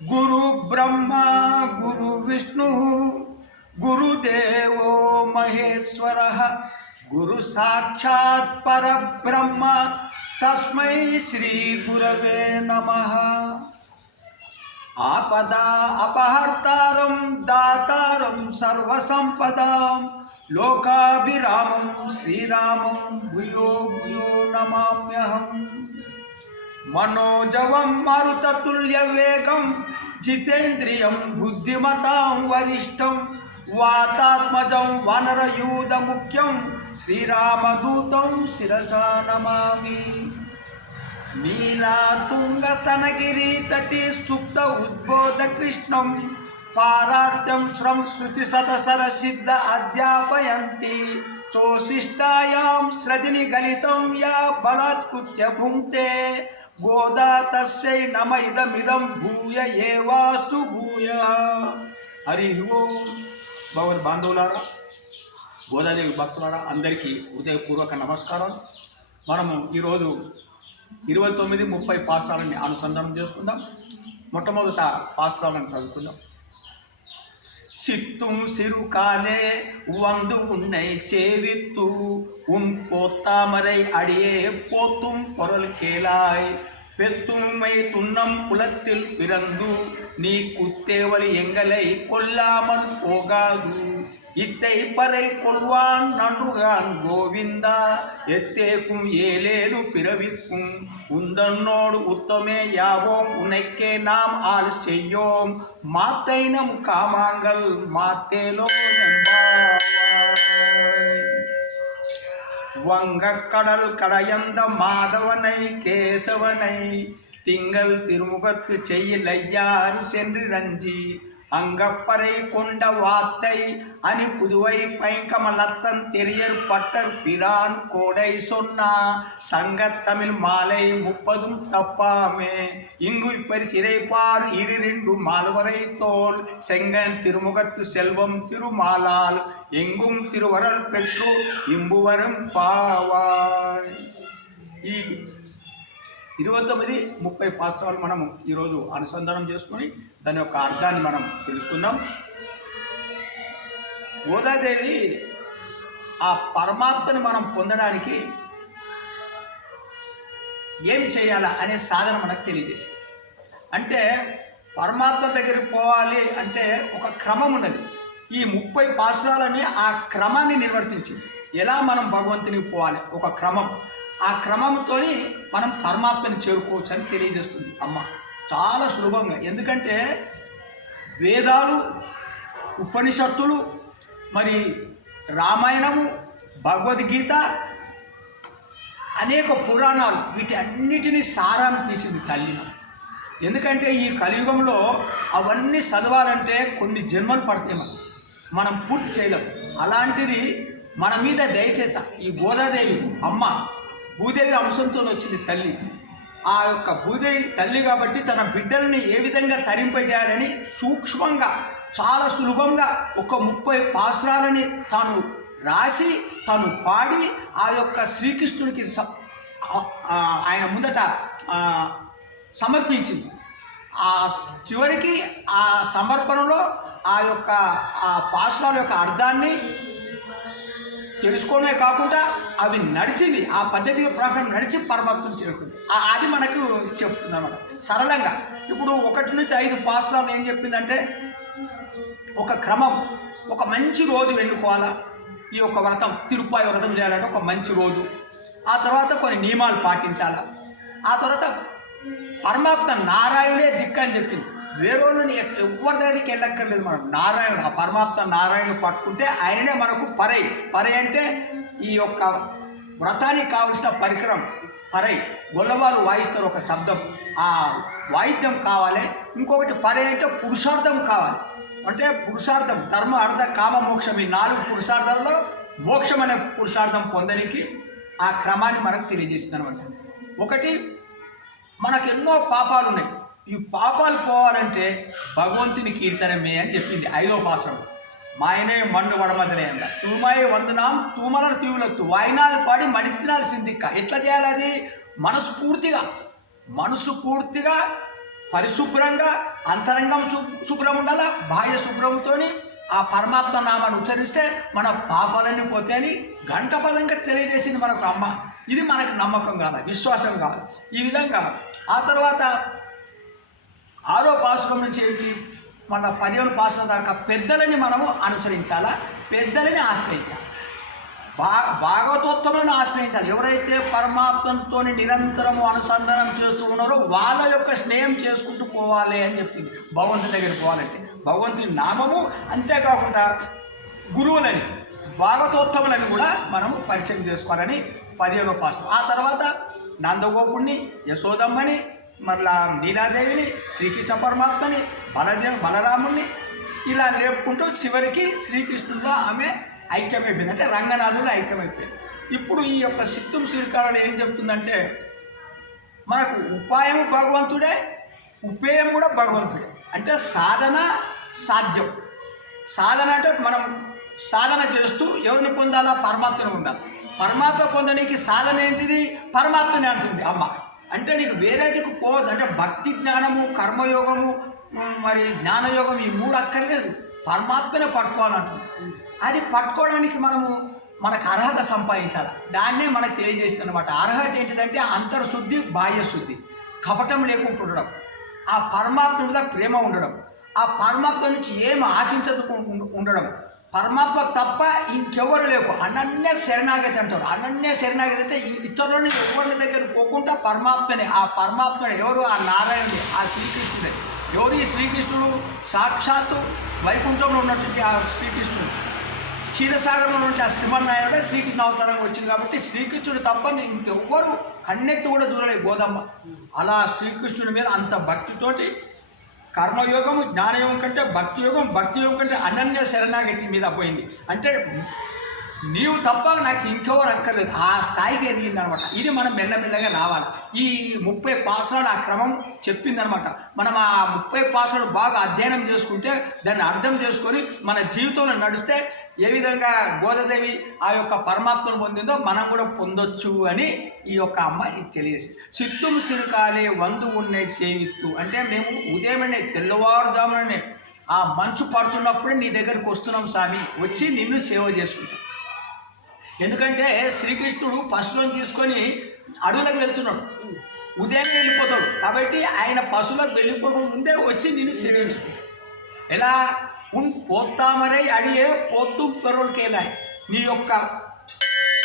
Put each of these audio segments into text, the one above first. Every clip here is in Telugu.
गुरु ब्रह्मा गुरु विष्णु गुरुदेवो महेश्वरः गुरु साक्षात् परब्रह्म तस्मै श्री गुरवे नमः। आपदा अपहर्तारं दातारं सर्वसंपदां लोकाभिरामं श्रीरामं भूयो भूयो नमाम्यहम्। मनोजवं मारुततुल्यवेगं जितेन्द्रियं बुद्धिमतां वरिष्ठं वातात्मजं वानरयूथमुख्यं श्रीरामदूतं शिरसा नमामि। नीलातुङ्गस्तनगिरितटे सुप्त उद्बोधकृष्णं पारार्त्यं श्रुतिशतसरसिद्ध अध्यापयन्ति चोशिष्टायां सृजनिगलितं या बलात्कृत्य भुङ्क्ते गोदा तस्यै नम इदमिदं भूय एवास्तु भूय। हरि ओं। భగవద్ బాంధవులారా, గోదాదేవి భక్తులారా, అందరికీ హృదయపూర్వక నమస్కారం. మనము ఈరోజు 29, 30 పాశ్రాలని అనుసంధానం చేసుకుందాం. మొట్టమొదట పాశ్రాలను చదువుకుందాం. சித்தும் சிறுகாலே வந்து உன்னை சேவித்து உன் போத்தாமரை அடியே போத்தும் பொருள் கேளாய் பெத்துமை துன்னம் குலத்தில் பிறந்து நீ குத்தேவல் எங்களை கொல்லாமல் போகாது இத்தை பறை கொள்வான் நன்றுகான் கோவிந்தா எத்தேக்கும் ஏலேலு பிறவிக்கும் உந்தன்னோடு உத்தமே யாவோம் உனைக்கே நாம் ஆள் செய்யோம் மாத்தை நம் காமாங்கள் மாத்தேலோ வங்கக்கடல் கடையந்த மாதவனை கேசவனை திங்கள் திருமுகத்து செய்யலையார் சென்று ரஞ்சி அங்கப்பறை கொண்ட வார்த்தை அணி புதுவை பைங்கமலத்தன் தெரியர் பட்டர் பிரான் கோடை சொன்னா சங்கத்தமிழ் மாலை 30 தப்பாமே இங்கு இப்பரி சிறைப்பார் 2 மால்வரை தோல் செங்கன் திருமுகத்து செல்வம் திருமாலால் எங்கும் திருவரல் பெற்று இம்புவரம் பாவாய். ఈ 29, 30 పాశ్రాలు మనం ఈరోజు అనుసంధానం చేసుకొని దాని యొక్క అర్థాన్ని మనం తెలుసుకుందాం. గోదాదేవి ఆ పరమాత్మని మనం పొందడానికి ఏం చేయాలా అనే సాధన మనకు తెలియజేసింది. అంటే పరమాత్మ దగ్గరికి పోవాలి అంటే ఒక క్రమం ఉన్నది. ఈ 30 పాశ్రాలని ఆ క్రమాన్ని నిర్వర్తించింది. ఎలా మనం భగవంతునికి పోవాలి, ఒక క్రమం. ఆ క్రమంతో మనం పరమాత్మని చేరుకోవచ్చు అని తెలియజేస్తుంది అమ్మ చాలా సులభంగా. ఎందుకంటే వేదాలు, ఉపనిషత్తులు, మరి రామాయణము, భగవద్గీత, అనేక పురాణాలు, వీటి అన్నిటినీ సారాన్ని తీసింది తల్లి. ఎందుకంటే ఈ కలియుగంలో అవన్నీ చదవాలంటే కొన్ని జన్మలు పడతాయి, మనం పూర్తి చేయలేం. అలాంటిది మన మీద దయచేత ఈ గోదాదేవి అమ్మ భూదేవి అంశంతో వచ్చింది తల్లి. ఆ యొక్క భూదేవి తల్లి కాబట్టి తన బిడ్డలని ఏ విధంగా తరింపజేయాలని సూక్ష్మంగా, చాలా సులభంగా ఒక 30 పాశ్రాలని తాను రాసి తను పాడి ఆ యొక్క శ్రీకృష్ణుడికి ఆయన ముందట సమర్పించింది. ఆ చివరికి ఆ సమర్పణలో ఆ యొక్క ఆ పాశ్రాల యొక్క అర్థాన్ని తెలుసుకోవడమే కాకుండా అవి నడిచింది, ఆ పద్ధతి ప్రకారం నడిచి పరమాత్మను చేరుకుంది. అది మనకు చెప్తుంది అన్నమాట సరళంగా. ఇప్పుడు 1 నుంచి 5 పాశ్రాలు ఏం చెప్పిందంటే ఒక క్రమం, ఒక మంచి రోజు ఎన్నుకోవాలా. ఈ యొక్క వ్రతం, తిరుప్పాయి వ్రతం చేయాలంటే ఒక మంచి రోజు. ఆ తర్వాత కొన్ని నియమాలు పాటించాలా. ఆ తర్వాత పరమాత్మ నారాయణుడే దిక్కు అని చెప్పింది. వేరేని ఎవరి దగ్గరికి వెళ్ళక్కర్లేదు. మనం నారాయణుడు, ఆ పరమాత్మ నారాయణుడు పట్టుకుంటే ఆయననే మనకు పరై. పరై అంటే ఈ యొక్క వ్రతానికి కావలసిన పరికరం పరై. గొల్లవారు వాయిస్తారు ఒక శబ్దం, ఆ వాయిద్యం కావాలి. ఇంకొకటి పరై అంటే పురుషార్థం కావాలి. అంటే పురుషార్థం ధర్మ అర్థ కామ మోక్షం, ఈ 4 పురుషార్థాలలో మోక్షం అనే పురుషార్థం పొందడానికి ఆ క్రమాన్ని మనకు తెలియజేస్తుంది అనమాట. ఒకటి, మనకు ఎన్నో పాపాలు ఉన్నాయి. ఈ పాపాలు పోవాలంటే భగవంతుని కీర్తనమే అని చెప్పింది 5వ పాసరం. మాయనే మన్ను వడమదలే అంట, తూమాయి వందనాం తూమలను తీవులొత్తు వాయినాలు పాడి మడితినాలు సిందిక్క. ఎట్లా చేయాలి? అది మనసు పూర్తిగా పరిశుభ్రంగా, అంతరంగం శుభ్రం ఉండాలి, బాహ్య శుభ్రంతో ఆ పరమాత్మ నామాన్ని ఉచ్చరిస్తే మన పాపాలన్నీ పోతాయని గంటపదంగా తెలియజేసింది మనకు అమ్మ. ఇది మనకు నమ్మకం కాదు, విశ్వాసం కాదు. ఈ విధంగా ఆ తర్వాత 6వ పాసురం నుంచి ఏంటి, మన 10వ పాసురం దాకా పెద్దలని మనము అనుసరించాలా, పెద్దలని ఆశ్రయించాలి, భాగవతోత్తములను ఆశ్రయించాలి. ఎవరైతే పరమాత్మతో నిరంతరము అనుసంధానం చేస్తూ ఉన్నారో వాళ్ళ యొక్క స్నేహం చేసుకుంటూ పోవాలి అని చెప్పింది. భగవంతుని దగ్గరికి పోవాలంటే భగవంతుని నామము, అంతేకాకుండా గురువులని భాగవతోత్తములని కూడా మనము పరిచయం చేసుకోవాలని 10వ పాసురం. ఆ తర్వాత నందగోపుణ్ణి, యశోదమ్మని, మరలా నీలాదేవిని, శ్రీకృష్ణ పరమాత్మని, బలరాముణ్ణి ఇలా లేపుకుంటూ చివరికి శ్రీకృష్ణుల్లో ఆమె ఐక్యమైపోయింది. అంటే రంగనాథుడు ఐక్యమైపోయింది. ఇప్పుడు ఈ యొక్క సిద్ధం శ్రీకారం ఏం చెప్తుందంటే, మనకు ఉపాయము భగవంతుడే, ఉపేయం కూడా భగవంతుడే. అంటే సాధన సాధ్యం. సాధన అంటే మనం సాధన చేస్తూ ఎవరిని పొందాలా? పరమాత్మను పొందాలి. పరమాత్మ పొందడానికి సాధన ఏంటిది? పరమాత్మని అంటుంది అమ్మ. అంటే నీకు వేరేదికి పోవద్దు. అంటే భక్తి జ్ఞానము, కర్మయోగము, మరి జ్ఞానయోగం, ఈ 3 అక్కర్లేదు, పరమాత్మనే పట్టుకోవాలంటుంది. అది పట్టుకోవడానికి మనకు అర్హత సంపాదించాలి. దాన్నే మనకు తెలియజేస్తుంది అనమాట. అర్హత ఏంటిదంటే అంతర్శుద్ధి, బాహ్యశుద్ధి, కపటం లేకుండా ఉండడం, ఆ పరమాత్మ మీద ప్రేమ ఉండడం, ఆ పరమాత్మ నుంచి ఏం ఆశించదు ఉండడం, పరమాత్మ తప్ప ఇంకెవరు లేకు, అనన్య శరణాగతి అంటారు. అనన్య శరణాగతి అంటే ఇతరులని ఎవరి దగ్గర పోకుండా పరమాత్మనే, ఆ పరమాత్మనే ఎవరు? ఆ నారాయణుడే, ఆ శ్రీకృష్ణుడే. ఎవరు ఈ శ్రీకృష్ణుడు? సాక్షాత్తు వైకుంఠంలో ఉన్నటువంటి ఆ శ్రీకృష్ణుడు, క్షీరసాగరంలో ఉన్నటువంటి ఆ శ్రీమన్నారాయణుడే శ్రీకృష్ణ అవతారంగా వచ్చింది. కాబట్టి శ్రీకృష్ణుడు తప్ప ఇంకెవ్వరు కన్నెత్తి కూడా దూరలేదు గోదమ్మ. అలా శ్రీకృష్ణుడి మీద అంత భక్తితోటి కర్మయోగము, జ్ఞానయోగం కంటే భక్తి యోగం కంటే అనన్య శరణాగతి మీద పోయింది. అంటే నీవు తప్ప నాకు ఇంకెవరు అక్కర్లేదు, ఆ స్థాయికి ఎదిగిందనమాట. ఇది మనం మెల్లమెల్లగా రావాలి. ఈ 30 పాసురాలు ఆ క్రమం చెప్పిందనమాట. మనం ఆ 30 పాసురాలు బాగా అధ్యయనం చేసుకుంటే, దాన్ని అర్థం చేసుకొని మన జీవితంలో నడిస్తే ఏ విధంగా గోదాదేవి ఆ యొక్క పరమాత్మను పొందిందో మనం కూడా పొందొచ్చు అని ఈ యొక్క అమ్మాయి తెలియజేసి. సిత్తుం సిరుకాలే వందు ఉన్నే సేవిత్తు. అంటే మేము ఉదయమనే తెల్లవారుజామునే ఆ మంచు పడుతున్నప్పుడే నీ దగ్గరికి వస్తున్నాం స్వామి, వచ్చి నిన్ను సేవ చేసుకుంటాం. ఎందుకంటే శ్రీకృష్ణుడు పశువులను తీసుకొని అడవులకు వెళ్తున్నాడు, ఉదయాన్నే వెళ్ళిపోతాడు. కాబట్టి ఆయన పశువులకు వెళ్ళిపోక ముందే వచ్చి నిన్ను సేవించుకుంటాడు. ఎలా పోతామరై అడిగే పోతూ పెరొలకేలాయి. నీ యొక్క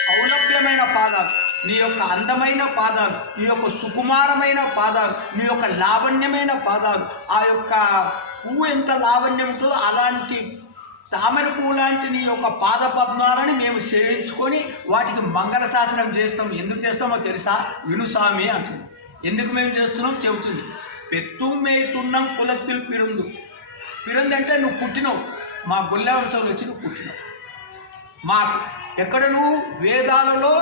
సౌలభ్యమైన పాదాలు, నీ యొక్క అందమైన పాదాలు, నీ యొక్క సుకుమారమైన పాదాలు, నీ యొక్క లావణ్యమైన పాదాలు, ఆ యొక్క పువ్వు ఎంత లావణ్యం ఉంటుందో అలాంటి తామర పువ్వు లాంటి నీ యొక్క పాద పద్మాలని మేము సేవించుకొని వాటికి మంగళశాసనం చేస్తాం. ఎందుకు చేస్తామో తెలుసా? వినుస్వామి అంటుంది. ఎందుకు మేము చేస్తున్నాం చెబుతుంది. పెట్టు మేతున్నాం కులత్తులు పిరుంది అంటే నువ్వు పుట్టినవు, మా గొల్ల వంశంలో వచ్చి నువ్వు పుట్టినవు. మాకు ఎక్కడ నువ్వు వేదాలలో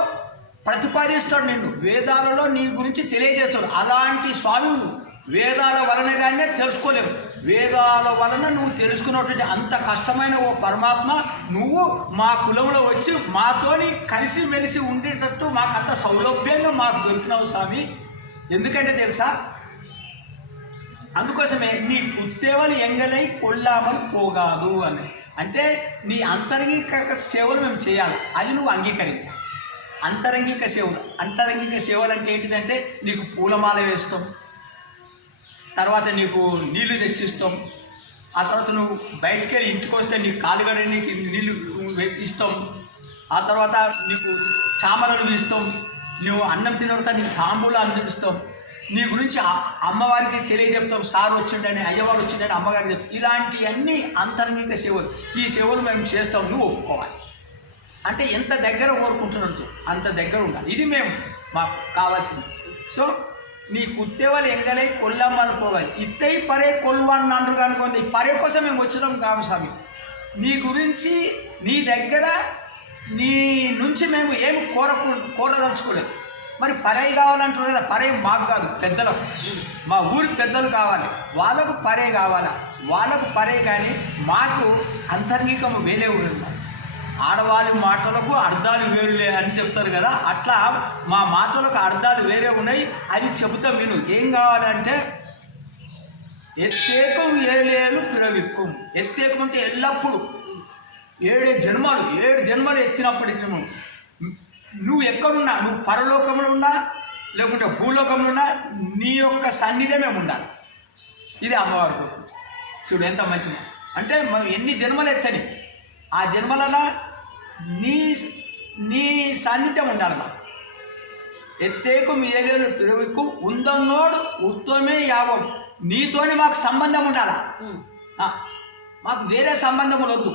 ప్రతిపాదిస్తాడు, నిన్ను వేదాలలో నీ గురించి తెలియజేస్తాడు. అలాంటి స్వామి నువ్వు. వేదాల వలనగానే తెలుసుకోలేవు, వేదాల వలన నువ్వు తెలుసుకున్నటువంటి అంత కష్టమైన ఓ పరమాత్మ నువ్వు మా కులంలో వచ్చి మాతోని కలిసి మెలిసి ఉండేటట్టు మాకు అంత సౌలభ్యంగా మాకు దొరికినావు స్వామి. ఎందుకంటే తెలుసా, అందుకోసమే నీ కుత్తేవలు ఎంగలై కొల్లామని పోగాదు అని. అంటే నీ అంతరంగిక సేవలు మేము చేయాలి, అది నువ్వు అంగీకరించాలి. అంతరంగిక సేవలు అంటే ఏంటిదంటే నీకు పూలమాల వేస్తాం, తర్వాత నీకు నీళ్లు తెచ్చిస్తాం, ఆ తర్వాత నువ్వు బయటికి వెళ్ళి ఇంటికి వస్తే నీకు కాలుగడి నీకు నీళ్ళు ఇస్తాం, ఆ తర్వాత నీకు చామరలు ఇస్తాం, నువ్వు అన్నం తినవుతా నీకు తాంబూలు అన్నం ఇస్తాం, నీ గురించి అమ్మవారికి తెలియజెప్తాం, సార్ వచ్చిండని, అయ్యవారు వచ్చిండని అమ్మగారు చెప్తాం. ఇలాంటివన్నీ అంతర్గత సేవలు. ఈ సేవలు మేము చేస్తాం, నువ్వు ఒప్పుకోవాలి. అంటే ఎంత దగ్గర కోరుకుంటున్నట్టు అంత దగ్గర ఉండాలి. ఇది మేము మాకు కావాల్సింది. సో నీ కుట్టేవాళ్ళు ఎంగలై కొల్లమ్మని పోవాలి, ఇత్తై పరే కొల్వని అంటారు కనుకోండి. పరే కోసం మేము వచ్చినాం కాదు స్వామి. నీ గురించి నీ దగ్గర నీ నుంచి మేము ఏమి కోరదలుచుకోలేదు. మరి పరే కావాలంటారు కదా, పరే మాకు కాదు, పెద్దలకు, మా ఊరి పెద్దలు కావాలి, వాళ్ళకు పరే కావాలా, వాళ్ళకు పరే. కానీ మాకు అంతర్గీకము వేరే ఉండదు. ఆడవాళ్ళ మాటలకు అర్థాలు వేరులే అని చెప్తారు కదా, అట్లా మా మాటలకు అర్థాలు వేరే ఉన్నాయి. అది చెబుతాం విను. ఏం కావాలంటే ఎత్తేకం ఏలేలు పిరవిక్కం. ఎత్తేకం అంటే ఎల్లప్పుడూ 7 జన్మలు ఎత్తినప్పటికీ నువ్వు ఎక్కడున్నా, నువ్వు పరలోకంలో ఉన్నా లేకుంటే భూలోకంలో ఉన్నా, నీ యొక్క సన్నిధే మేము ఉండాలి. ఇది అమ్మవారి కోసం. చూడు ఎంత మంచిగా. అంటే మనం ఎన్ని జన్మలు ఎత్తని ఆ జన్మలలో నీ సాన్నిధ్యం ఉండాలి మాకు. ఎత్తేకు ఏలేలు పిరవిక్కు ఉందన్నోడు ఉత్తమే యావం. నీతోనే మాకు సంబంధం ఉండాలా. మాకు వేరే సంబంధం వద్దు,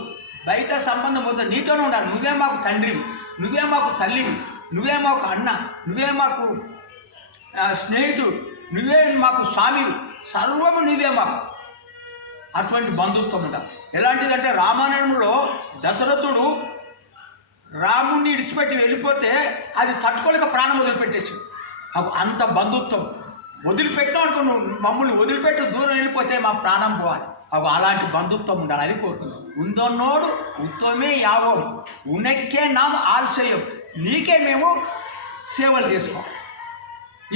బయట సంబంధం వద్దు, నీతోనే ఉండాలి. నువ్వే మాకు తండ్రివి, నువ్వే మాకు తల్లివి, నువ్వే మాకు అన్న, నువ్వే మాకు స్నేహితుడు, నువ్వే మాకు స్వామివి, సర్వము నువ్వే మాకు. అటువంటి బంధుత్వం ఉండాలి. ఎలాంటిదంటే రామాయణంలో దశరథుడు రాముడిని ఇడిచిపెట్టి వెళ్ళిపోతే అది తట్టుకోలేక ప్రాణం వదిలిపెట్టేసి, అంత బంధుత్వం. వదిలిపెట్టినావు అనుకో, నువ్వు మమ్మల్ని వదిలిపెట్టి దూరం వెళ్ళిపోతే మా ప్రాణం పోవాలి. అలాంటి బంధుత్వం ఉండాలి. అది కోరుకున్నాం. ఉందన్నోడు ఉత్తమే యావం ఉనక్కే నామ ఆలస్యం. నీకే మేము సేవలు చేసుకోవాలి.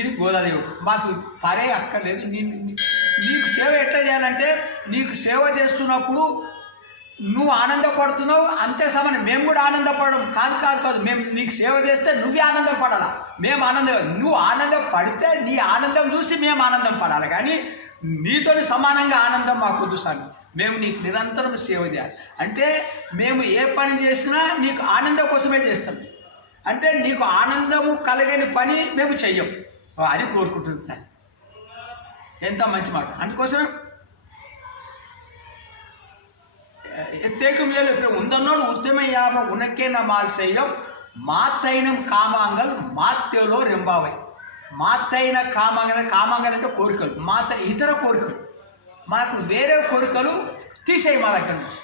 ఇది గోదాదేవుడు. మాకు పరే అక్కర్లేదు. నీకు సేవ ఎట్లా చేయాలంటే, నీకు సేవ చేస్తున్నప్పుడు నువ్వు ఆనందపడుతున్నావు అంతే సమానం. మేము కూడా ఆనందపడడం కాదు. మేము నీకు సేవ చేస్తే నువ్వే ఆనందపడాలా, మేము నువ్వు ఆనందపడితే నీ ఆనందం చూసి మేము ఆనందం పడాలి. కానీ నీతో సమానంగా ఆనందం మాకు వద్దు స్వామి. మేము నీకు నిరంతరం సేవ చేయాలి. అంటే మేము ఏ పని చేసినా నీకు ఆనందం కోసమే చేస్తాం. అంటే నీకు ఆనందము కలగని పని మేము చెయ్యం. అది కోరుకుంటుంది సార్. ఎంత మంచి మాట. అందుకోసం ఎత్తేకం లేదు ఉందన్నోడు ఉత్తమయ్యామ ఉనకే నమాల్సేయం మాత్తైనం కామాంగల్ మాత్యలో రెంబావై. మాత్తైన కామాంగల్ అంటే కోరికలు, ఇతర కోరికలు, మాకు వేరే కోరికలు తీసేయి మా దగ్గర నుంచి.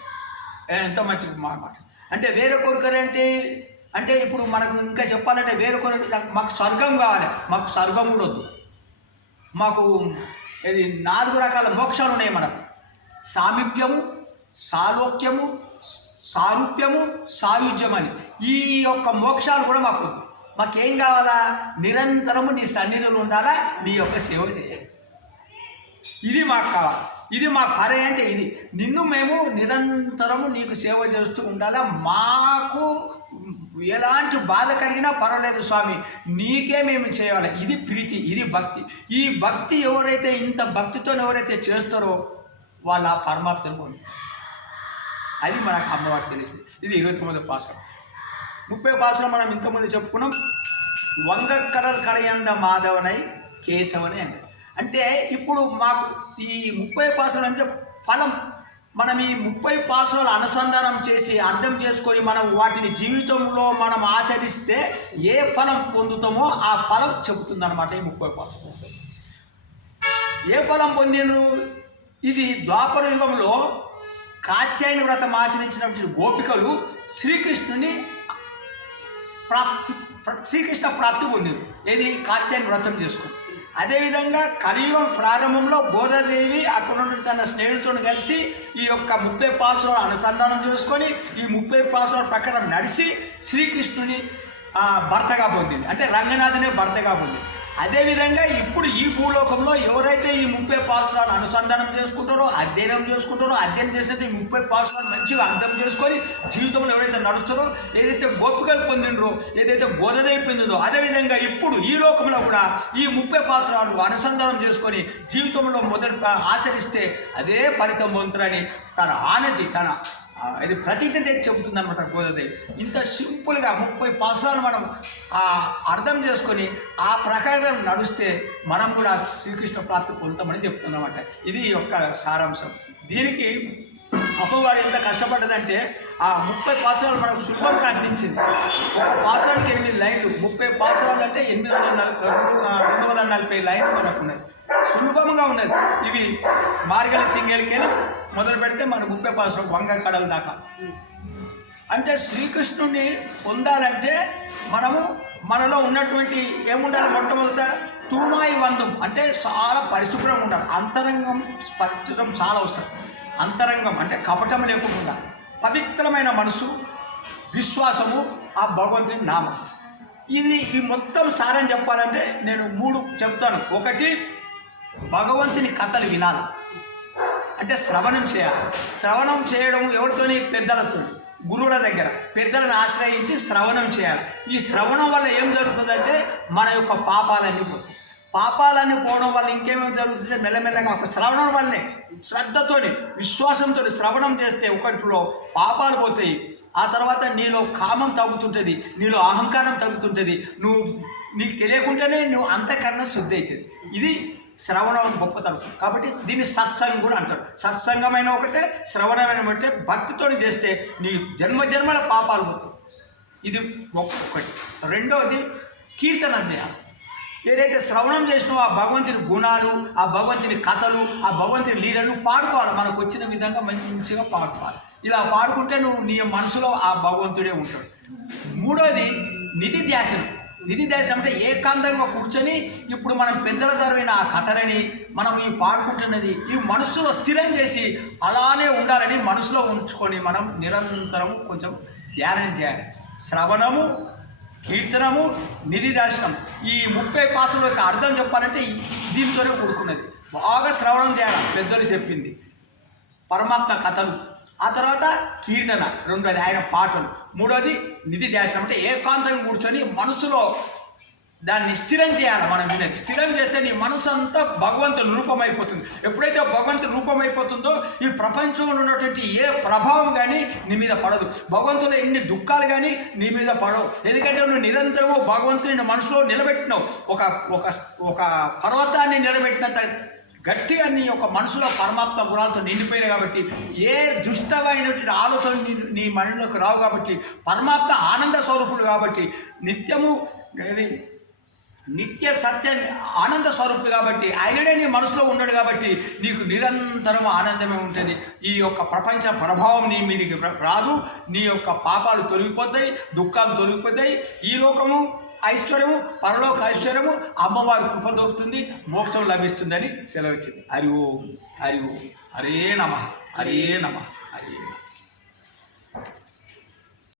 ఎంత మంచి మాట. అంటే వేరే కోరికలు అంటే ఇప్పుడు మనకు ఇంకా చెప్పాలంటే వేరే కోరిక, మాకు స్వర్గం కావాలి, మాకు స్వర్గం కూడా వద్దు. మాకు ఇది 4 రకాల మోక్షాలు ఉన్నాయి మనకు. సామీప్యము, సాలోక్యము, సారూప్యము, సాయుజ్యం అని. ఈ యొక్క మోక్షాలు కూడా మాకు వద్దు. మాకేం కావాలా? నిరంతరము నీ సన్నిధులు ఉండాలా, నీ యొక్క సేవ చేయాలి. ఇది మాకు కావాలి. ఇది మా పరే అంటే ఇది. నిన్ను మేము నిరంతరము నీకు సేవ చేస్తూ ఉండాలా. మాకు ఎలాంటి బాధ కలిగినా పర్వాలేదు స్వామి, నీకే మేము చేయాలి. ఇది ప్రీతి, ఇది భక్తి. ఈ భక్తి ఎవరైతే ఇంత భక్తితో ఎవరైతే చేస్తారో వాళ్ళ పరమాత్మను పొందుతారు. అది మనకు అమ్మవారు తెలిసింది. ఇది 29వ పాసురం. 30వ పాసురం మనం ఇంతకుముందు చెప్పుకున్నాం. 100 కడల్ కడయంద మాధవనై కేశవని అంటే. అంటే ఇప్పుడు మాకు ఈ 30 పాసురం అంటే ఫలం. మనం ఈ 30 పాసురాలు అనుసంధానం చేసి అర్థం చేసుకొని మనం వాటిని జీవితంలో మనం ఆచరిస్తే ఏ ఫలం పొందుతామో ఆ ఫలం చెబుతుందన్నమాట ఈ 30 పాసురం. ఏ ఫలం పొందిండ్రు? ఇది ద్వాపర యుగంలో కాత్యాయని వ్రతం ఆచరించినటువంటి గోపికలు శ్రీకృష్ణ ప్రాప్తి పొందిండ్రు. ఏది? కాత్యాయని వ్రతం చేసుకుని. అదేవిధంగా కలియుగం ప్రారంభంలో గోదాదేవి అక్కడ నుండి తన స్నేహితులను కలిసి ఈ యొక్క 30 పాసురాలు అనుసంధానం చేసుకొని ఈ 30 పాసురాల ప్రకారం నడిచి శ్రీకృష్ణుని భర్తగా పొందింది. అంటే రంగనాథునే భర్తగా పొందింది. అదేవిధంగా ఇప్పుడు ఈ భూలోకంలో ఎవరైతే ఈ 30 పాసురాలు అనుసంధానం చేసుకుంటారో, అధ్యయనం చేసినట్టు ఈ 30 పాసురాలు మంచిగా అర్థం చేసుకొని జీవితంలో ఎవరైతే నడుస్తారో, ఏదైతే గోపికలు పొందిండ్రో, ఏదైతే గోదాదేవి పొందిందో, అదేవిధంగా ఇప్పుడు ఈ లోకంలో కూడా ఈ 30 పాసురాలు అనుసంధానం చేసుకొని జీవితంలో ఆచరిస్తే అదే ఫలితం పొందుతారని తన ఇది ప్రతిజ్ఞ చేసి చెబుతుంది అనమాట గోదాదేవి. ఇంత సింపుల్గా 30 పాసురాలు మనం అర్థం చేసుకొని ఆ ప్రకారం నడిస్తే మనం కూడా శ్రీకృష్ణ ప్రాప్తి పొందుతామని చెప్తున్నమాట. ఇది యొక్క సారాంశం. దీనికి అమ్మవారు ఎంత కష్టపడ్డదంటే ఆ 30 పాసురాలు మనకు సులభంగా అందించింది. ఒక పాసురానికి 8 లైన్లు, 30 పాసురాలు అంటే 240 లైన్లు మనకు ఉన్నాయి. సులభంగా ఉన్నది. ఇవి మార్గల తింగేలికెళ్ళి మొదలు పెడితే మన 30 పాసురం వంగ కడల దాకా. అంటే శ్రీకృష్ణుడిని పొందాలంటే మనలో ఉన్నటువంటి ఏముండాలి? మొట్టమొదట తూమాయి వందం అంటే చాలా పరిశుభ్రంగా ఉండాలి. అంతరంగం పరిశుభ్రం చాలా అవసరం. అంతరంగం అంటే కపటం లేకుండా పవిత్రమైన మనసు, విశ్వాసము, ఆ భగవంతుని నామం. ఈ మొత్తం సారం చెప్పాలంటే నేను 3 చెప్తాను. ఒకటి, భగవంతుని కథలు వినాలి, అంటే శ్రవణం చేయాలి. శ్రవణం చేయడం ఎవరితోని? పెద్దలతో, గురువుల దగ్గర పెద్దలను ఆశ్రయించి శ్రవణం చేయాలి. ఈ శ్రవణం వల్ల ఏం జరుగుతుందంటే మన యొక్క పాపాలన్నీ పోతాయి. పాపాలన్నీ పోవడం వల్ల ఇంకేమేమి జరుగుతుందంటే మెల్లమెల్లగా ఒక శ్రవణం వల్లనే శ్రద్ధతోని విశ్వాసంతో శ్రవణం చేస్తే ఒకటిలో పాపాలు పోతాయి. ఆ తర్వాత నీలో కామం తగ్గుతుంటుంది, నీలో అహంకారం తగ్గుతుంటుంది. నీకు తెలియకుండానే నువ్వు అంతకన్నా శుద్ధి అవుతుంది. ఇది శ్రవణం గొప్పతనం. కాబట్టి దీన్ని సత్సంగం కూడా అంటారు. సత్సంగమైన ఒకటే, శ్రవణమైన ఒకటే. భక్తితో చేస్తే నీ జన్మజన్మల పాపాలు పోతాయి. ఇది ఒకటి. రెండవది కీర్తన జ్ఞానం. ఏదైతే శ్రవణం చేసినావో ఆ భగవంతుని గుణాలు, ఆ భగవంతుని కథలు, ఆ భగవంతుని లీలలు పాడుకోవాలి. మనకు వచ్చిన విధంగా మంచిగా పాడుకోవాలి. ఇలా పాడుకుంటే నీ మనసులో ఆ భగవంతుడే ఉంటాడు. మూడోది నిధి ధ్యాసనం. నిధి ధ్యాసనం అంటే ఏకాంతంగా కూర్చొని ఇప్పుడు మనం పెద్దల ధరమైన ఆ కథలని మనం ఈ పాడుకుంటున్నది ఈ మనసులో స్థిరం చేసి అలానే ఉండాలని మనసులో ఉంచుకొని మనం నిరంతరము కొంచెం ధ్యానం చేయాలి. శ్రవణము, కీర్తనము, నిధి ధ్యాసనం. ఈ 30 పాసుల యొక్క అర్థం చెప్పాలంటే దీంతోనే కూడుకున్నది. బాగా శ్రవణం చేయాలి, పెద్దలు చెప్పింది. పరమాత్మ కథలు, ఆ తర్వాత కీర్తన, రెండోది ఆయన పాటలు, మూడోది నిధి ధ్యాసనం అంటే ఏకాంతంగా కూర్చొని మనసులో దాన్ని స్థిరం చేయాలి. మనం వినేది స్థిరం చేస్తే నీ మనసు అంతా భగవంతుని రూపమైపోతుంది. ఎప్పుడైతే భగవంతుని రూపమైపోతుందో ఈ ప్రపంచంలో ఉన్నటువంటి ఏ ప్రభావం కానీ నీ మీద పడదు. భగవంతుడు ఎన్ని దుఃఖాలు కానీ నీ మీద పడవు. ఎందుకంటే నువ్వు నిరంతరము భగవంతుని మనసులో నిలబెట్టినావు. ఒక పర్వతాన్ని నిలబెట్టినంత గట్టిగా నీ యొక్క మనసులో పరమాత్మ గుణాలతో నిండిపోయినాయి. కాబట్టి ఏ దుష్టమైనటువంటి ఆలోచనలు నీ మనలోకి రావు. కాబట్టి పరమాత్మ ఆనంద స్వరూపుడు. కాబట్టి నిత్య సత్య ఆనంద స్వరూపుడు. కాబట్టి ఆయననే నీ మనసులో ఉన్నాడు. కాబట్టి నీకు నిరంతరం ఆనందమే ఉంటుంది. ఈ యొక్క ప్రపంచ ప్రభావం నీ మీదకి రాదు. నీ యొక్క పాపాలు తొలగిపోతాయి, దుఃఖాలు తొలగిపోతాయి. ఈ లోకము ఐశ్వర్యము, పరలోక ఐశ్వర్యము, అమ్మవారి కృప దొరుకుతుంది, మోక్షం లభిస్తుందని సెలవిచ్చింది. హరి ఓం, హరి ఓం, హరే నమః, హరే నమః, హరే.